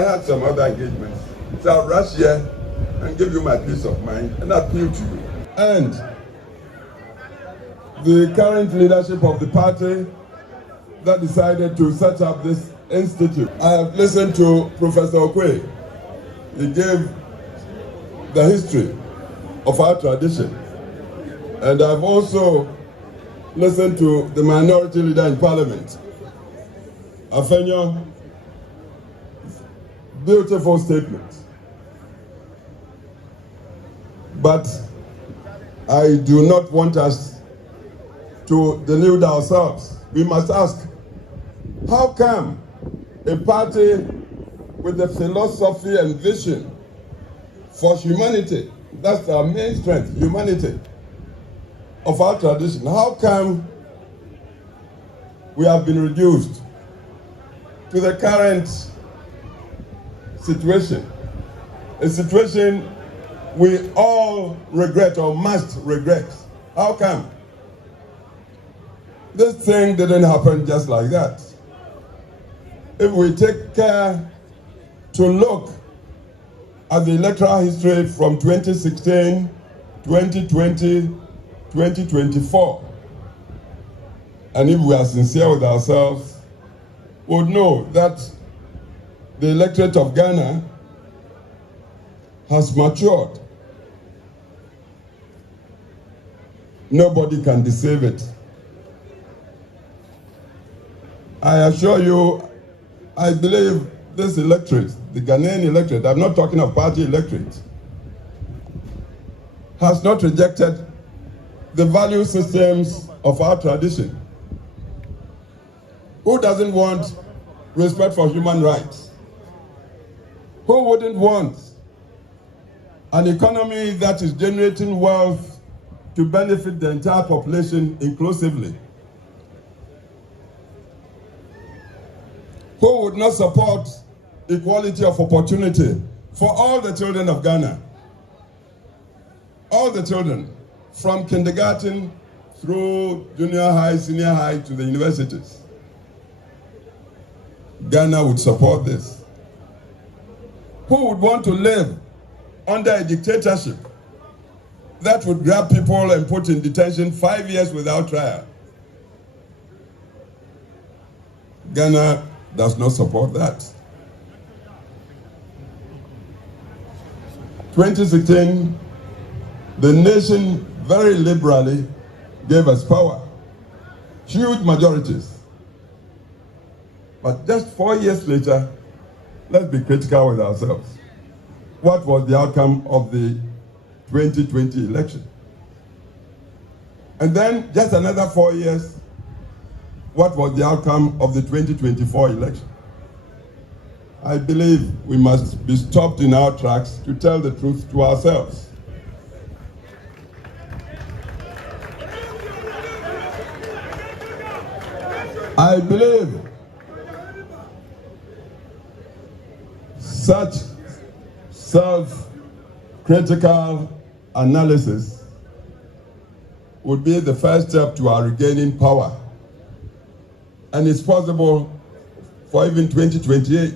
I had some other engagements. So I'll rush here and give you my peace of mind and appeal to you. And the current leadership of the party that decided to set up this institute. I have listened to Professor Okwe. He gave the history of our tradition. And I've also listened to the minority leader in parliament, Afenyo. Beautiful statement. But I do not want us to delude ourselves. We must ask, how come a party with a philosophy and vision for humanity, that's our main strength, humanity, of our tradition, how come we have been reduced to the current situation, a situation we all regret or must regret? How come? This thing didn't happen just like that. If we take care to look at the electoral history from 2016, 2020, 2024, and if we are sincere with ourselves, we would know that the electorate of Ghana has matured. Nobody can deceive it. I assure you, I believe this electorate, the Ghanaian electorate, I'm not talking of party electorate, has not rejected the value systems of our tradition. Who doesn't want respect for human rights? Who wouldn't want an economy that is generating wealth to benefit the entire population inclusively? Who would not support equality of opportunity for all the children of Ghana? All the children, from kindergarten through junior high, senior high to the universities. Ghana would support this. Who would want to live under a dictatorship that would grab people and put in detention 5 years without trial? Ghana does not support that. 2016, the nation very liberally gave us power, huge majorities. But just 4 years later, let's be critical with ourselves. What was the outcome of the 2020 election? And then just another 4 years, what was the outcome of the 2024 election? I believe we must be stopped in our tracks to tell the truth to ourselves. I believe such self-critical analysis would be the first step to our regaining power. And it's possible for even 2028.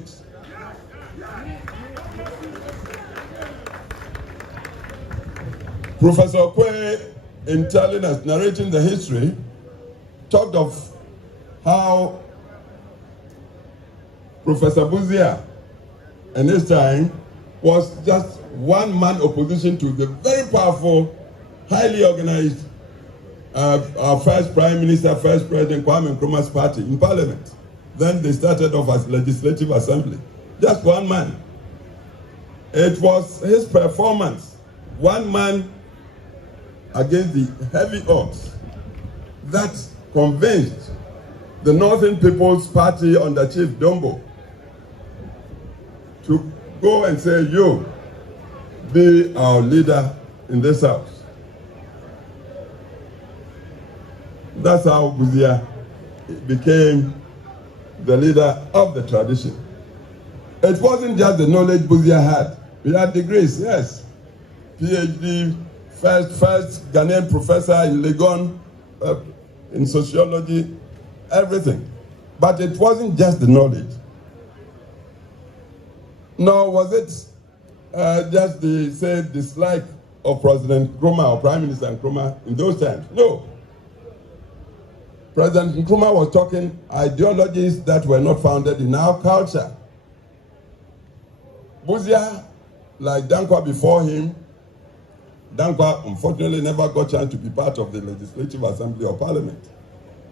Professor Okwe, in telling us, narrating the history, talked of how Professor Buzia in his time was just one-man opposition to the very powerful, highly organized our first Prime Minister, first President Kwame Nkrumah's party in Parliament. Then they started off as Legislative Assembly. Just one man. It was his performance, one man against the heavy odds, that convinced the Northern People's Party under Chief Dombo to go and say, you be our leader in this house. That's how Buzia became the leader of the tradition. It wasn't just the knowledge Buzia had. He had degrees, yes. PhD, first Ghanaian professor in Legon, in sociology, everything. But it wasn't just the knowledge. Nor was it just the, say, dislike of President Nkrumah or Prime Minister Nkrumah in those times. No. President Nkrumah was talking ideologies that were not founded in our culture. Busia, like Dankwa before him, Dankwa unfortunately never got a chance to be part of the Legislative Assembly or Parliament.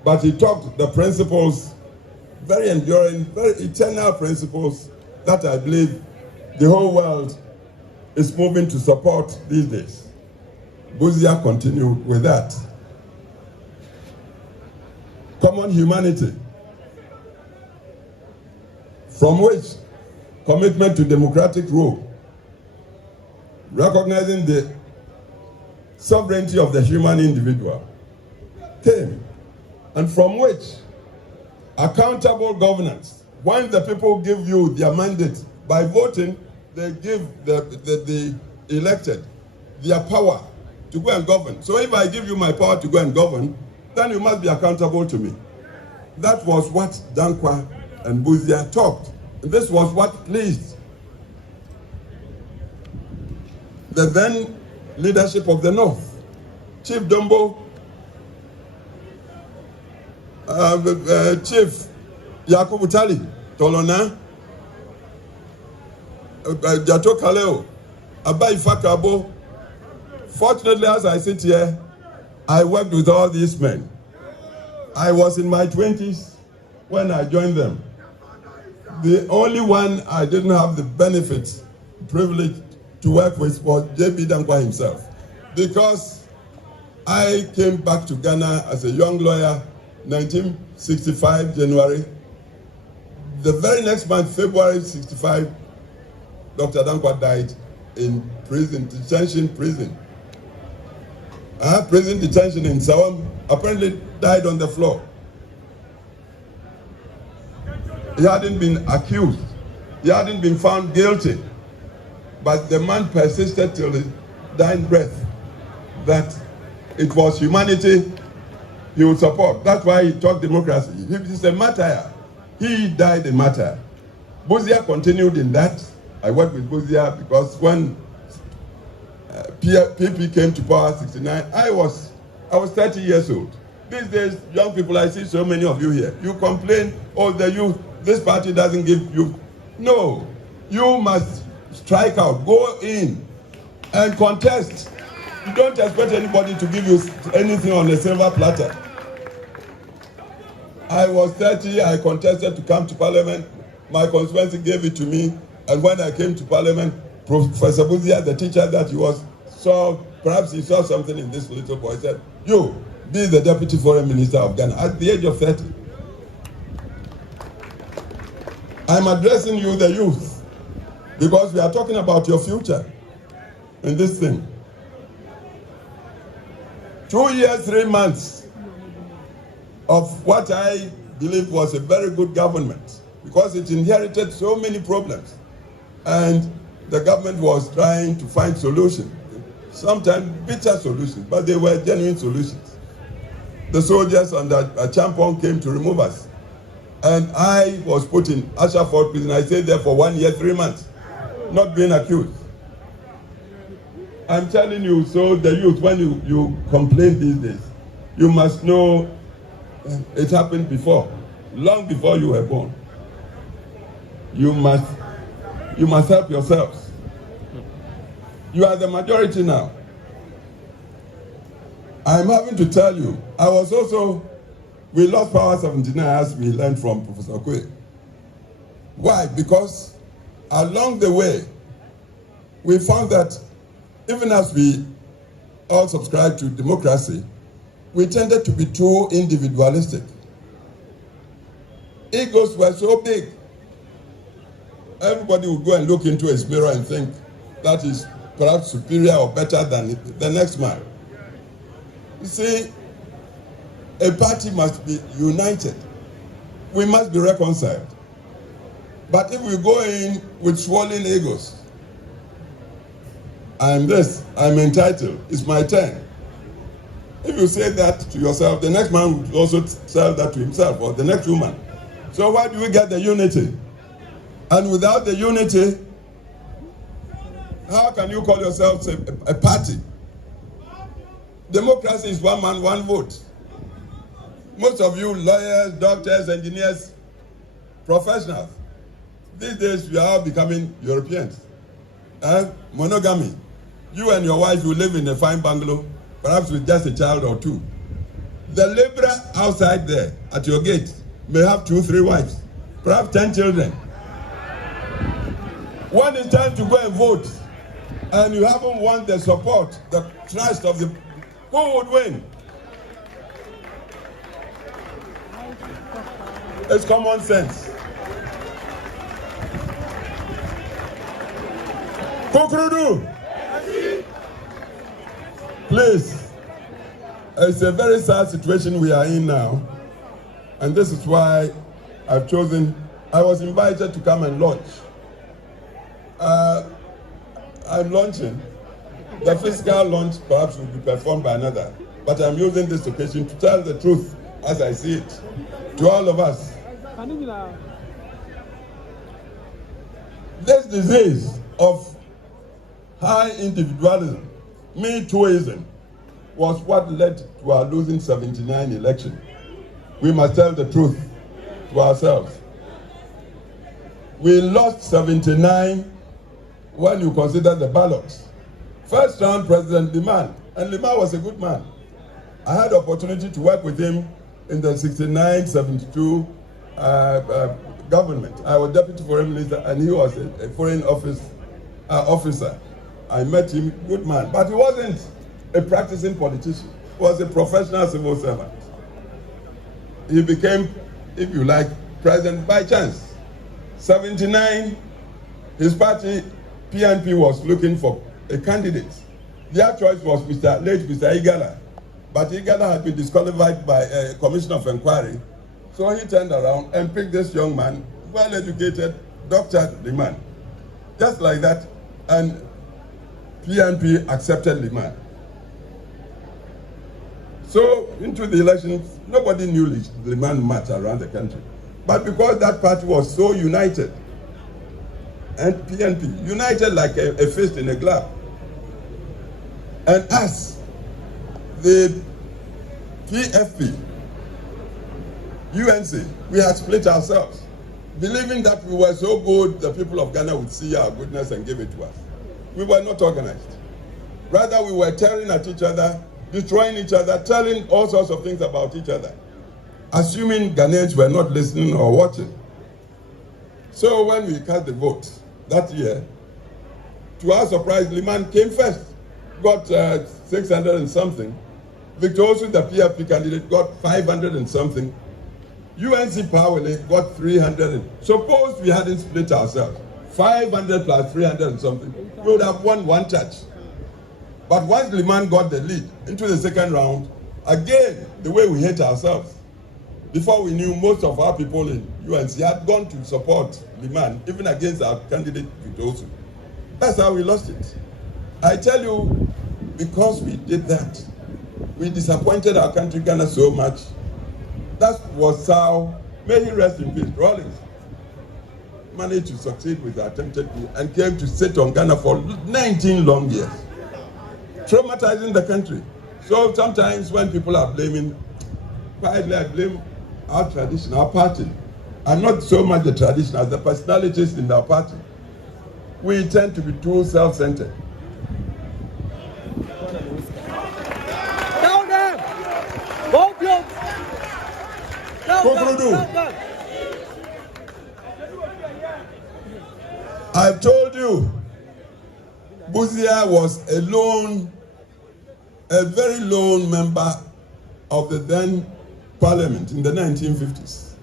But he taught the principles, very enduring, very eternal principles that I believe the whole world is moving to support these days. Busia continued with that. Common humanity, from which commitment to democratic rule, recognizing the sovereignty of the human individual came, and from which accountable governance. When the people give you their mandate by voting, they give the elected their power to go and govern. So if I give you my power to go and govern, then you must be accountable to me. That was what Dankwa and Busia talked. And this was what pleased the then leadership of the North. Chief Dombo, Chief Yakubu Tali, Tolona, Jato Kaleo, Abai Fakabo. Fortunately, as I sit here, I worked with all these men. I was in my 20s when I joined them. The only one I didn't have the benefit, privilege to work with was J.B. Dankwa himself. Because I came back to Ghana as a young lawyer, 1965, January. The very next month, February 65, Dr. Dankwa died in prison, detention prison. Prison detention in Sawam, apparently died on the floor. He hadn't been accused. He hadn't been found guilty. But the man persisted till his dying breath that it was humanity he would support. That's why he talked democracy. He's a martyr. He died a martyr. Busia continued in that. I worked with Busia because when PP came to power 69, I was 30 years old. These days, young people, I see so many of you here. You complain, oh, the youth, this party doesn't give you. No, you must strike out, go in and contest. You don't expect anybody to give you anything on a silver platter. I was 30, I contested to come to Parliament. My constituency gave it to me. And when I came to Parliament, Professor Busia, the teacher that he was, perhaps he saw something in this little boy, said, you, be the Deputy Foreign Minister of Ghana at the age of 30. I'm addressing you, the youth, because we are talking about your future in this thing. 2 years, 3 months of what I believe was a very good government, because it inherited so many problems. And the government was trying to find solutions, sometimes bitter solutions, but they were genuine solutions. The soldiers under Champon came to remove us. And I was put in Ashford prison. I stayed there for 1 year, 3 months, not being accused. I'm telling you, so the youth, when you complain these days, you must know it happened before, long before you were born. You must help yourselves. You are the majority now. I'm having to tell you, we lost power 79 as we learned from Professor Kuffour. Why? Because along the way, we found that even as we all subscribe to democracy, we tended to be too individualistic. Egos were so big. Everybody would go and look into his mirror and think that is perhaps superior or better than the next man. You see, a party must be united. We must be reconciled. But if we go in with swollen egos, I'm this, I'm entitled, it's my turn. If you say that to yourself, the next man would also say that to himself, or the next woman. So why do we get the unity? And without the unity, how can you call yourselves a party? Democracy is one man, one vote. Most of you lawyers, doctors, engineers, professionals, these days you are all becoming Europeans. Monogamy. You and your wife will live in a fine bungalow, perhaps with just a child or two. The laborer outside there at your gate may have 2, 3 wives, perhaps 10 children. When it's time to go and vote, and you haven't won the support, the trust of the, who would win? It's common sense. Kukrudu, please. It's a very sad situation we are in now, and this is why I've chosen. I was invited to come and launch. I'm launching. The physical launch perhaps will be performed by another, but I'm using this occasion to tell the truth as I see it to all of us. This disease of high individualism, me-tooism, was what led to our losing 79 election. We must tell the truth to ourselves. We lost 79 when you consider the ballots. First round, President Liman, and Liman was a good man. I had the opportunity to work with him in the 69-72 government. I was Deputy Foreign Minister and he was a foreign officer. I met him, good man, but he wasn't a practicing politician. He was a professional civil servant. He became, if you like, president by chance. 79, his party, PNP, was looking for a candidate. Their choice was late Mr. Igala. But Igala had been disqualified by a commission of inquiry. So he turned around and picked this young man, well-educated, Dr. Liman. Just like that, and PNP accepted Liman. So into the elections, nobody knew Liman much around the country. But because that party was so united, and PNP, united like a fist in a glove, and us, the PFP, UNC, we had split ourselves, believing that we were so good, the people of Ghana would see our goodness and give it to us. We were not organized. Rather, we were tearing at each other, destroying each other, telling all sorts of things about each other, assuming Ghanaians were not listening or watching. So when we cast the vote that year, to our surprise, Liman came first, got 600 and something. Victor Osu, the PFP candidate, got 500 and something. UNC Powerley got 300. Suppose we hadn't split ourselves, 500 plus 300 and something, we would have won one touch. But once Liman got the lead into the second round, again, the way we hate ourselves. Before we knew, most of our people in UNC had gone to support Liman, even against our candidate Victor Osu. That's how we lost it. I tell you, because we did that, we disappointed our country, Ghana, so much. That was how, may he rest in peace, Rawlings managed to succeed with the attempted coup and came to sit on Ghana for 19 long years, traumatizing the country. So sometimes when people are blaming, quietly I blame our tradition, our party, and not so much the tradition as the personalities in our party. We tend to be too self-centered. Down them! Both you! Down. I've told you, Buzia was a very lone member of the then parliament in the 1950s.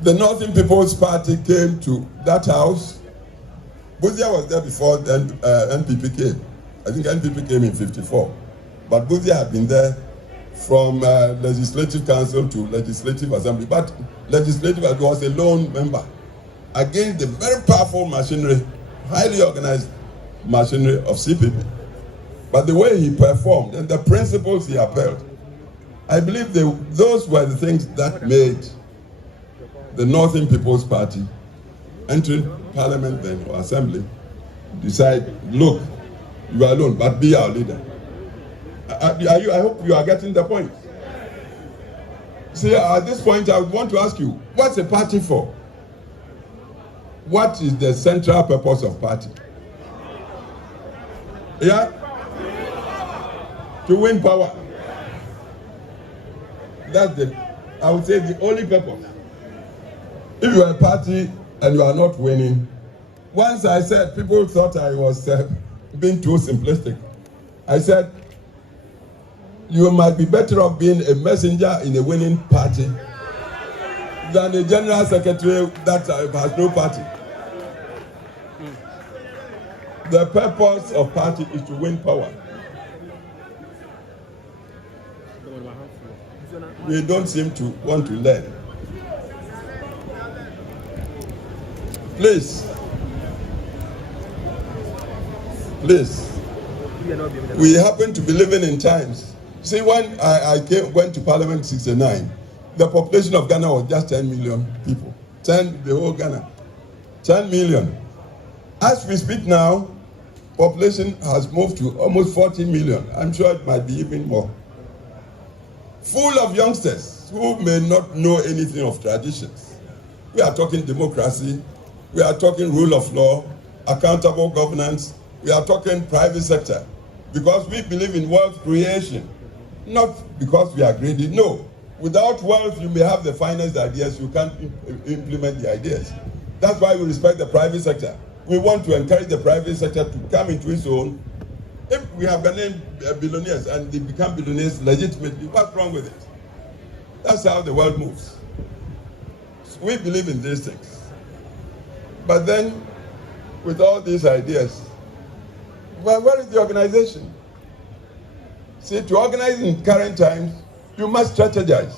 The Northern People's Party came to that house. Buzia was there before then NPP came. I think NPP came in 54. But Buzia had been there from Legislative Council to Legislative Assembly. But Legislative was a lone member against the very powerful machinery, highly organized machinery of CPP. But the way he performed and the principles he upheld, I believe those were the things that made the Northern People's Party entering parliament then, or assembly, decide, look, you are alone, but be our leader. I hope you are getting the point. See, at this point, I would want to ask you, what's a party for? What is the central purpose of party? Yeah? To win power. That's I would say, the only purpose. If you are a party and you are not winning, once I said, people thought I was being too simplistic. I said, you might be better off being a messenger in a winning party than a general secretary that has no party. The purpose of party is to win power. We don't seem to want to learn. Please. We happen to be living in times. See, when I went to Parliament in 1969, the population of Ghana was just 10 million people. The whole Ghana. 10 million. As we speak now, population has moved to almost 40 million. I'm sure it might be even more. Full of youngsters who may not know anything of traditions. We are talking democracy. We are talking rule of law, accountable governance. We are talking private sector. Because we believe in wealth creation. Not because we are greedy. No. Without wealth, you may have the finest ideas. You can't implement the ideas. That's why we respect the private sector. We want to encourage the private sector to come into its own. If we have Ghanaian billionaires and they become billionaires legitimately, what's wrong with it? That's how the world moves. So we believe in these things. But then, with all these ideas, well, where is the organization? See, to organize in current times, you must strategize.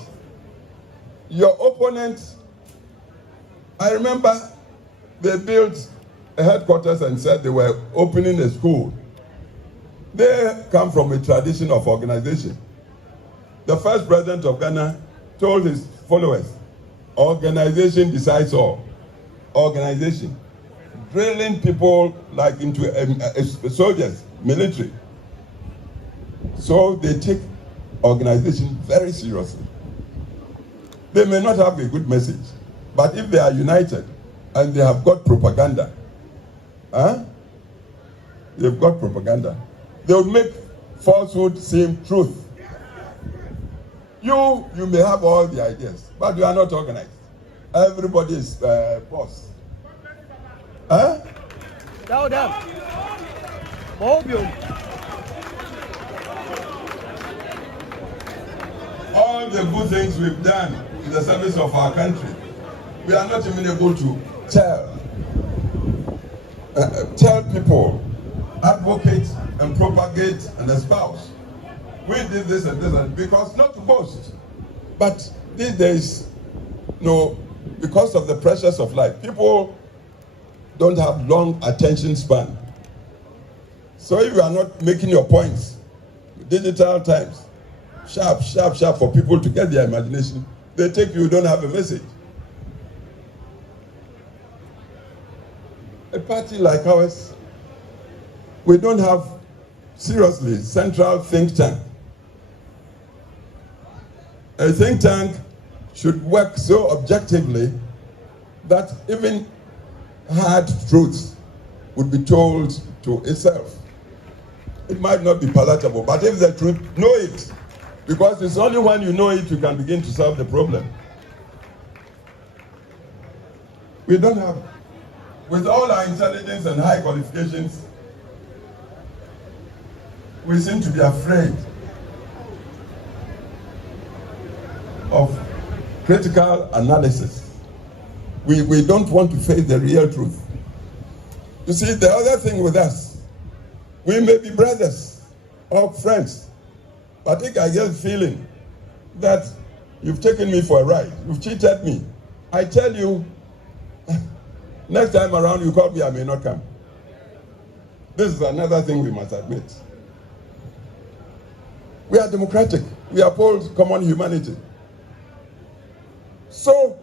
Your opponents, I remember they built a headquarters and said they were opening a school. They come from a tradition of organization. The first president of Ghana told his followers, organization decides all. Organization. Drilling people like into soldiers, military. So they take organization very seriously. They may not have a good message, but if they are united and they have got propaganda, they've got propaganda, they will make falsehood seem truth. You may have all the ideas, but you are not organized. Everybody is boss. Down. All the good things we've done in the service of our country, we are not even able to tell people, advocate and propagate and espouse. We did this and this, and because not to boast, but these days, because of the pressures of life, people don't have long attention span. So if you are not making your points, digital times, sharp for people to get their imagination, they take you don't have a message. A party like ours, we don't have, seriously, central think tank. A think tank should work so objectively that even hard truths would be told to itself. It might not be palatable, but if the truth, know it. Because it's only when you know it you can begin to solve the problem. We don't have, with all our intelligence and high qualifications, we seem to be afraid of critical analysis. We don't want to face the real truth. You see, the other thing with us, we may be brothers or friends, but I get the feeling that you've taken me for a ride. You've cheated me. I tell you, next time around you call me, I may not come. This is another thing we must admit. We are democratic. We uphold common humanity. So,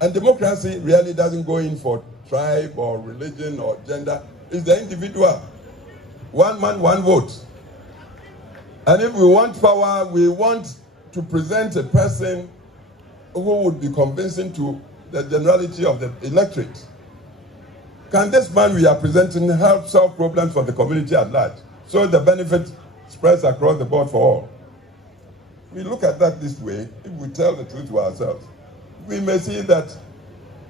and democracy really doesn't go in for tribe or religion or gender. It's the individual. One man, one vote. And if we want power, we want to present a person who would be convincing to the generality of the electorate. Can this man we are presenting help solve problems for the community at large, so the benefit spreads across the board for all? We look at that this way. If we tell the truth to ourselves, we may see that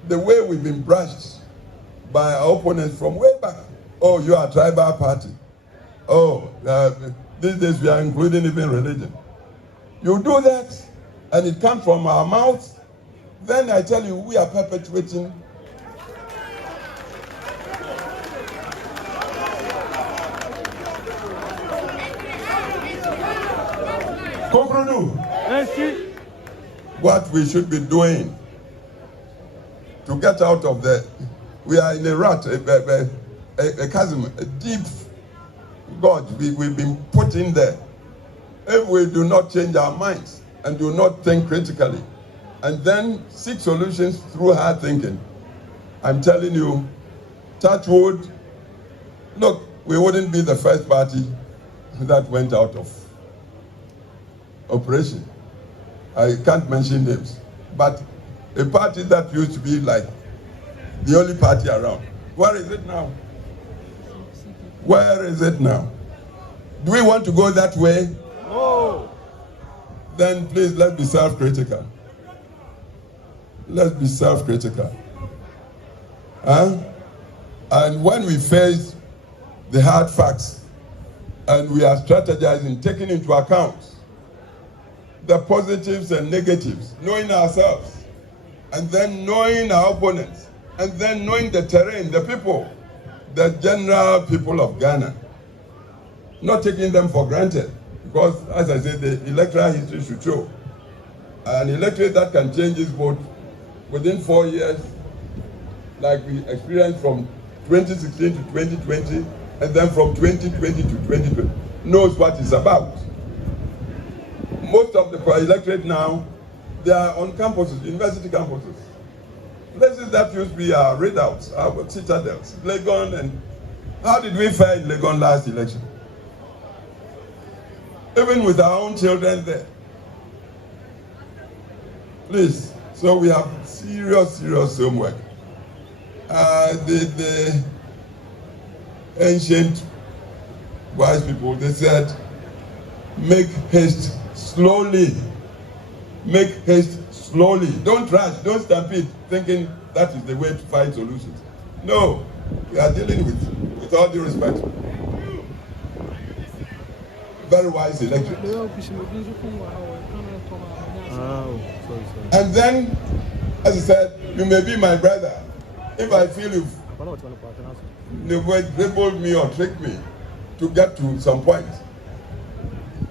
the way we've been brushed by our opponents from way back. Oh, you are a tribal party. Oh, these days we are including even religion. You do that, and it comes from our mouths, then I tell you, we are perpetuating what we should be doing to get out of we are in a rut, a chasm, a deep gorge we've been put in there. If we do not change our minds and do not think critically and then seek solutions through hard thinking, I'm telling you, touch wood, look, we wouldn't be the first party that went out of operation. I can't mention names, but a party that used to be like the only party around. Where is it now? Where is it now? Do we want to go that way? No. Then please, let's be self-critical. Let's be self-critical. And when we face the hard facts and we are strategizing, taking into account the positives and negatives, knowing ourselves, and then knowing our opponents, and then knowing the terrain, the people, the general people of Ghana, not taking them for granted, because, as I said, the electoral history should show an electorate that can change its vote within 4 years, like we experienced from 2016 to 2020, and then from 2020 to 2020, knows what it's about. Most of the electorate now, they are on campuses, university campuses. Places that used to be our readouts, our citadels, Legon, and how did we fare in Legon last election? Even with our own children there. Please, so we have serious homework. The ancient wise people, they said, make haste slowly. Make haste slowly. Don't rush, don't stampede, thinking that is the way to find solutions. No, we are dealing with all due respect, very wise electorate. And then, as I said, you may be my brother. If I feel you've dribbled me or tricked me to get to some point,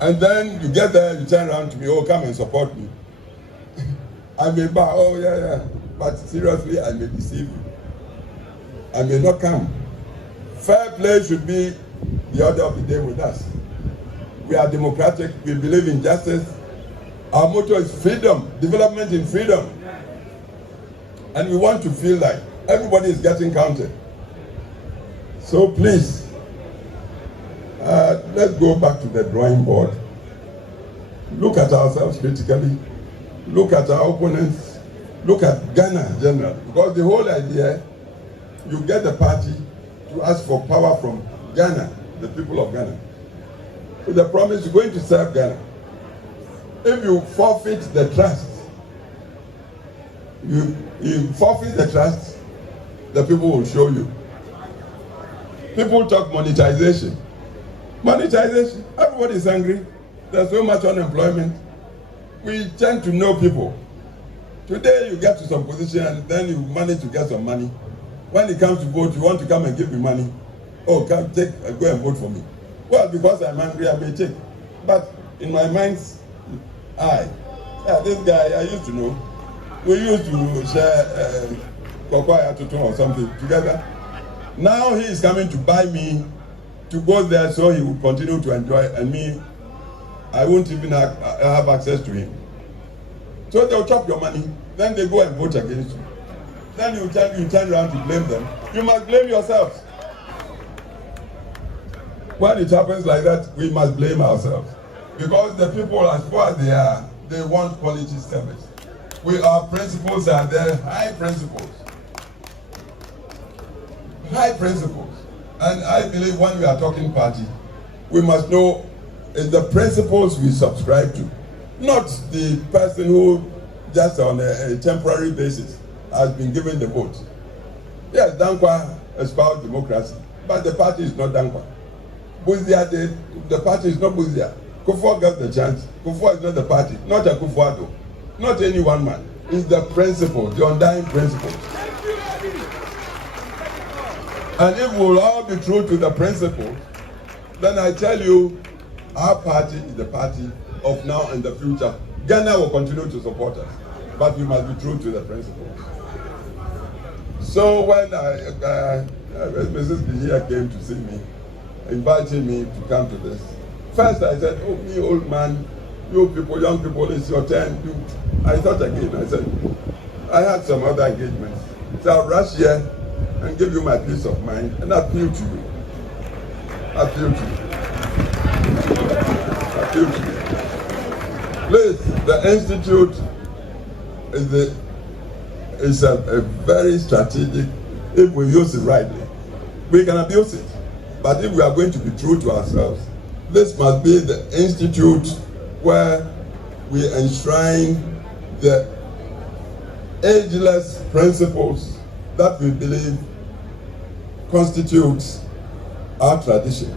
and then you get there, you turn around to me, oh, come and support me. I may bow, oh yeah, but seriously, I may deceive you. I may not come. Fair play should be the order of the day with us. We are democratic, we believe in justice. Our motto is freedom, development in freedom. And we want to feel like everybody is getting counted. So please, let's go back to the drawing board. Look at ourselves critically. Look at our opponents. Look at Ghana in general. Because the whole idea, you get the party to ask for power from Ghana, the people of Ghana. With the promise you're going to serve Ghana. If you forfeit the trust, you forfeit the trust, the people will show you. People talk monetization. Monetization, everybody is angry. There's so much unemployment. We tend to know people. Today you get to some position and then you manage to get some money. When it comes to vote, you want to come and give me money. Oh, come go and vote for me. Well, because I'm angry, I may take. But in my mind's eye, this guy I used to know. We used to share cocoa or something together. Now he is coming to buy me to go there so he will continue to enjoy, and me, I won't even have access to him. So they'll chop your money, then they go and vote against you. then you turn around to blame them. You must blame yourselves. When it happens like that, we must blame ourselves. Because the people, as far as they are, they want quality service. Our principles are there, high principles. High principles. And I believe when we are talking party, we must know it's the principles we subscribe to, not the person who just on a temporary basis has been given the vote. Yes, Dankwa espoused democracy, but the party is not Dankwa. Buzia, the party is not Buzia. Kuffour got the chance. Kuffour is not the party, not a Kuffour, not any one man. It's the principle, the undying principle. And if we'll all be true to the principle, then I tell you, our party is the party of now and the future. Ghana will continue to support us, but we must be true to the principle. So when Mrs. Bihia came to see me, inviting me to come to this, first I said, oh, me old man, you people, young people, it's your turn. I thought again, I said, I had some other engagements. So I'll rush here and give you my peace of mind and appeal to you. Appeal to you. Appeal to you. Please, the Institute is a very strategic, if we use it rightly. We can abuse it. But if we are going to be true to ourselves, this must be the institute where we enshrine the ageless principles that we believe constitutes our tradition.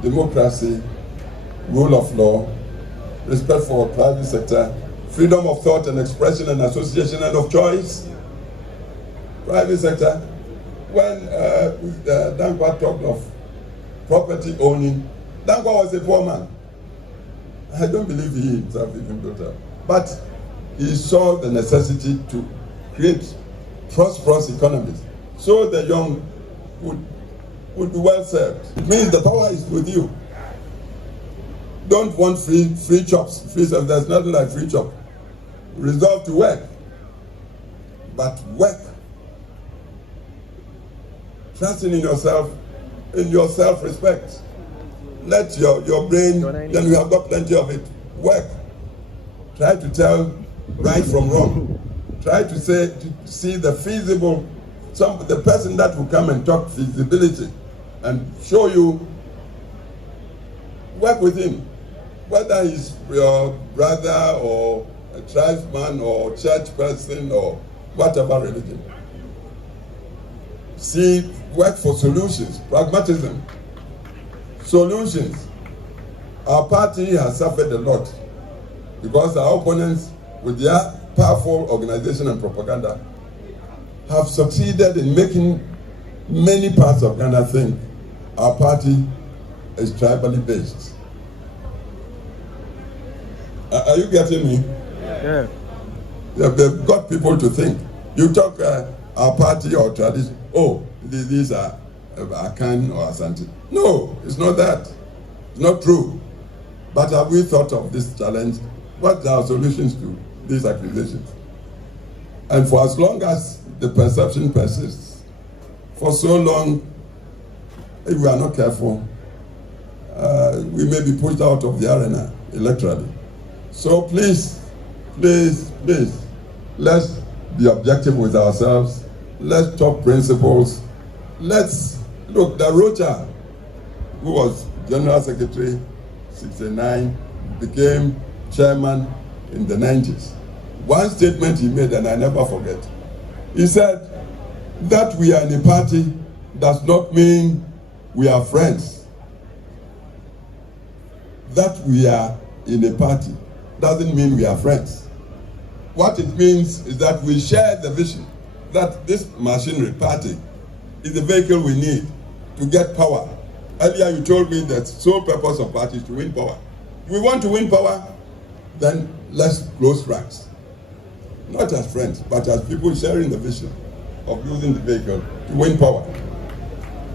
Democracy, rule of law, respect for private sector, freedom of thought and expression and association and of choice. Private sector, when Dankwa talked of property owning, Dankwa was a poor man. I don't believe he himself even built up. But he saw the necessity to create prosperous economies so the young would be well served. It means the power is with you. Don't want free chops, free stuff. There's nothing like free chop. Resolve to work, but work. Trusting in yourself, in your self-respect. Let your brain, then we have got plenty of it, work. Try to tell right from wrong. Try to see the feasible, the person that will come and talk feasibility and show you, work with him. Whether he's your brother or a tribesman or church person or whatever religion. See, work for solutions, pragmatism. Solutions. Our party has suffered a lot because our opponents, with their powerful organization and propaganda, have succeeded in making many parts of Ghana think our party is tribally based. Are you getting me? Yeah. They've got people to think. You talk our party or tradition, oh, these are Akan or Asante. No, it's not that. It's not true. But have we thought of this challenge? What are our solutions to these accusations? And for as long as the perception persists, for so long, if we are not careful, we may be pushed out of the arena electorally. So please, please, please, let's be objective with ourselves. Let's talk principles. Let's look, the Rocha, who was General Secretary 69, became chairman in the 90s. One statement he made, and I never forget. He said, that we are in a party does not mean we are friends. That we are in a party doesn't mean we are friends. What it means is that we share the vision that this machinery party is the vehicle we need to get power. Earlier you told me that sole purpose of party is to win power. If we want to win power, then let's close ranks. Not as friends, but as people sharing the vision of using the vehicle to win power.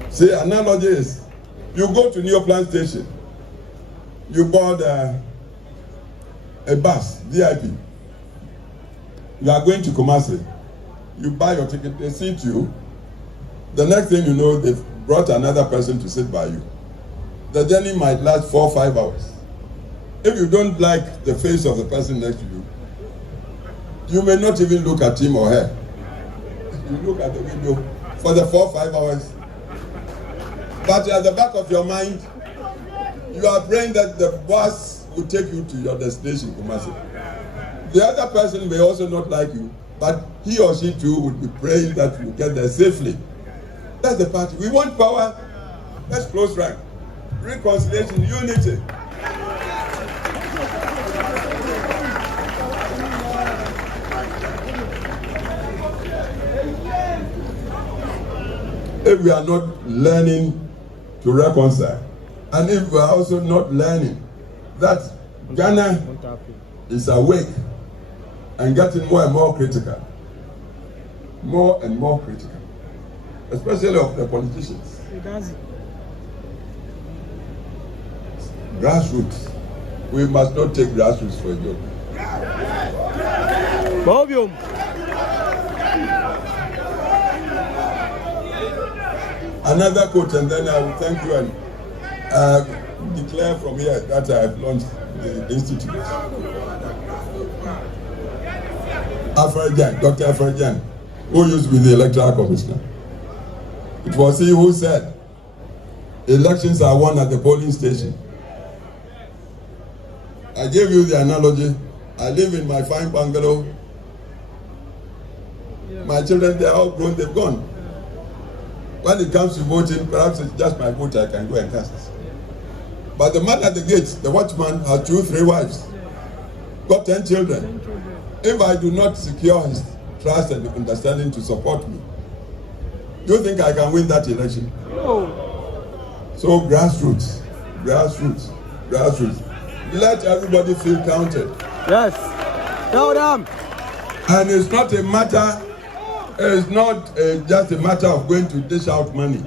See, analogy is, you go to Neoplan Station, you board a bus, VIP. You are going to Kumasi. you buy your ticket, they seat you. The next thing you know, they've brought another person to sit by you. The journey might last 4 or 5 hours. If you don't like the face of the person next to you, you may not even look at him or her. You look at the window for the 4 or 5 hours. But at the back of your mind, you are praying that the bus will take you to your destination, Kumasi. The other person may also not like you, but he or she too would be praying that you get there safely. That's the party. We want power. Let's close rank. Reconciliation, unity. If we are not learning to reconcile, and if we are also not learning that Ghana is awake and getting more and more critical, especially of the politicians. Grassroots. We must not take grassroots for a joke. Bobium. Another quote, and then I will thank you and declare from here that I have launched the institute. Dr. Afrajan, who used to be the electoral commissioner. It was he who said, elections are won at the polling station. I gave you the analogy. I live in my fine bungalow. My children, they're all grown, they've gone. When it comes to voting, perhaps it's just my vote I can go and cast. But the man at the gate, the watchman, has 2 or 3 wives, got 10 children. If I do not secure his trust and understanding to support me, do you think I can win that election? No. So grassroots. Let everybody feel counted. Yes. Tell them. And it's not a matter. It's not just a matter of going to dish out money.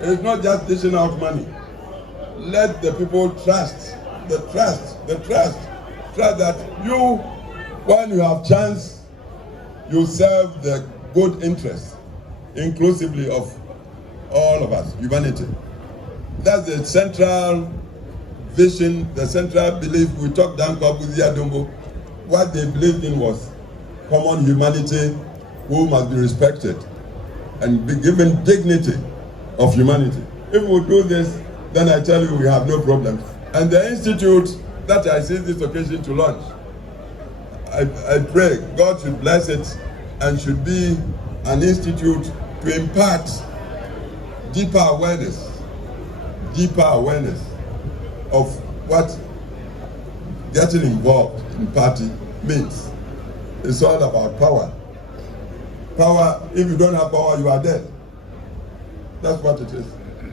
It's not just dishing out money. Let the people trust that you, when you have chance, you serve the good interest, inclusively of all of us, humanity. That's the central vision, the central belief. We talked down Kabuzia Dumbo. What they believed in was common humanity who must be respected and be given dignity of humanity. If we do this, then I tell you we have no problems. And the institute that I see this occasion to launch, I pray God should bless it and should be an institute to impart deeper awareness of what getting involved in party means. It's all about power. Power, if you don't have power, you are dead. That's what it is.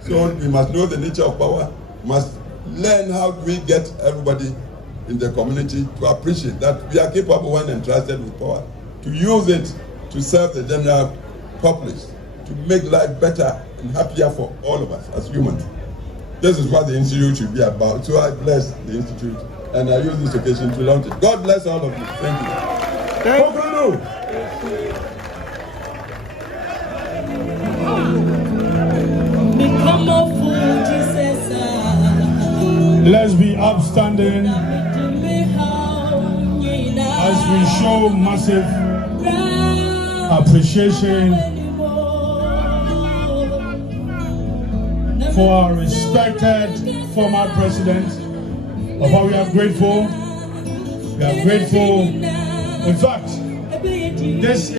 So we must know the nature of power, must learn how do we get everybody in the community to appreciate that we are capable when entrusted with power, to use it to serve the general populace, to make life better and happier for all of us as humans. This is what the institute should be about. So I bless the institute and I use this occasion to launch it. God bless all of you. Thank you. Thank you. Let's be upstanding as we show massive appreciation for our respected former president. But we are grateful. We are grateful. In fact, this